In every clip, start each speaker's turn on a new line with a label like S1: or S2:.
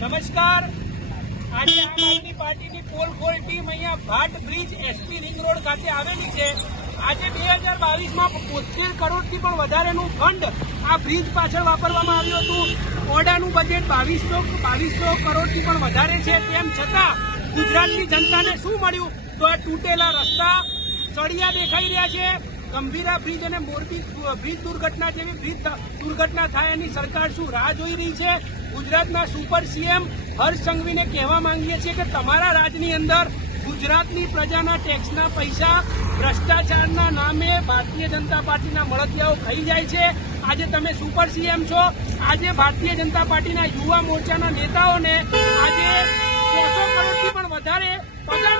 S1: નમસ્કાર. આજે આમ આદમી પાર્ટીની પોલ ખોલ ટીમ અહીંયા Bhat bridge SP ring road ખાતે આવેલી છે. આજે બે હજાર બાવીસમાં બોતેર કરોડથી પણ વધારેનું ફંડ આ બ્રિજ પાછળ વાપરવામાં આવ્યું હતું. ઓડાનું બજેટ બાવીસો બાવીસો કરોડથી પણ વધારે છે. તેમ છતાં ગુજરાતની જનતાને શું મળ્યું? તો આ તૂટેલા રસ્તા સળિયા દેખાઈ રહ્યા છે. ગંભીરા બ્રિજ અને મોરબી બ્રિજ દુર્ઘટના જેવી બ્રિજ દુર્ઘટના થાય એની સરકાર શું રાહ જોઈ રહી છે? ગુજરાતના સુપર સીએમ હર્ષ સંઘવીને કહેવા માંગીએ છીએ કે તમારા રાજની અંદર ગુજરાતની પ્રજાના ટેક્સના પૈસા ભ્રષ્ટાચારના નામે ભારતીય જનતા પાર્ટીના મળતિયાઓ ખાઈ જાય છે. આજે તમે સુપર સીએમ છો. આજે ભારતીય જનતા પાર્ટીના યુવા મોરચાના નેતાઓને આજે કરોડથી પણ વધારે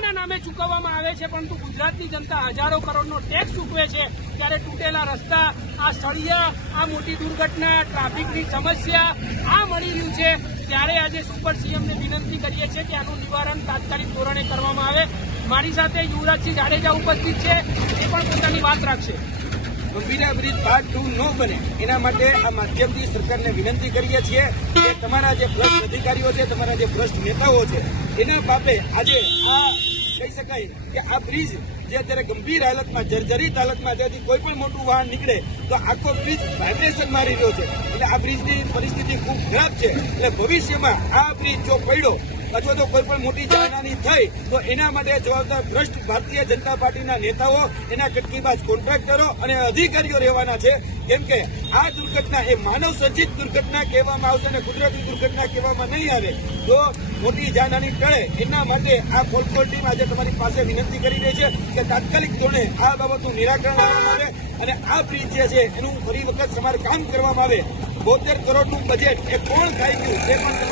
S1: પગારના નામે ચૂકવવામાં આવે છે, પરંતુ ગુજરાતની જનતા હજારો કરોડનો ટેક્સ ચૂકવે છે, ત્યારે તૂટેલા રસ્તા, આ સળિયા આ મોટી દુર્ઘટના, ટ્રાફિકની સમસ્યા, આ મળી રહ્યું છે. ત્યારે આજે સુપર સીએમને વિનંતી કરીએ છીએ કે આનું નિવારણ તાત્કાલિક ધોરણે કરવામાં આવે. મારી સાથે યુવરાજસિંહ જાડેજા ઉપસ્થિત છે, એ પણ પોતાની વાત રાખશે.
S2: ગંભીરા બ્રિજ પાર્ટ ટુ ન બને, એના માટે આ માધ્યમથી સરકારને વિનંતી કરીએ છીએ કે તમારા જે ભ્રષ્ટ અધિકારીઓ છે, તમારા જે ભ્રષ્ટ નેતાઓ છે, એના બાબે આજે આ કહી શકાય કે આ બ્રિજ જે અત્યારે ગંભીર હાલતમાં, જર્જરિત હાલતમાં જેથી કોઈ પણ મોટું વાહન નીકળે, તો આખો બ્રિજ વાઇબ્રેશન મારી રહ્યો છે. એટલે આ બ્રિજની પરિસ્થિતિ ખૂબ ખરાબ છે. એટલે ભવિષ્યમાં આ બ્રિજ જો પડ્યો અથવા તો કોઈ પણ મોટી જાનહાની થઈ, તો એના માટે જવાબદાર ભ્રષ્ટ ભારતીય જનતા પાર્ટીના નેતાઓ, એના કટકીબાજ કોન્ટ્રાક્ટરો અને અધિકારીઓ રહેવાના છે. કેમ કે આ દુર્ઘટના એ માનવ સર્જિત દુર્ઘટના કહેવામાં આવશે અને કુદરતી દુર્ઘટના કહેવામાં નહીં આવે. તો મોટી જાનહાની ટળે. એના માટે આ ફોલકોલ ટીમ આજે તમારી પાસે વિનંતી કરી રહી છે કે તાત્કાલિક ધોરણે આ બાબતનું નિરાકરણ લાવવામાં આવે અને આ બ્રિજ જે છે, એનું ફરી વખત સમારકામ કરવામાં આવે. બોતેર કરોડનું બજેટ એ કોણ ખાઈ ગયું તે પણ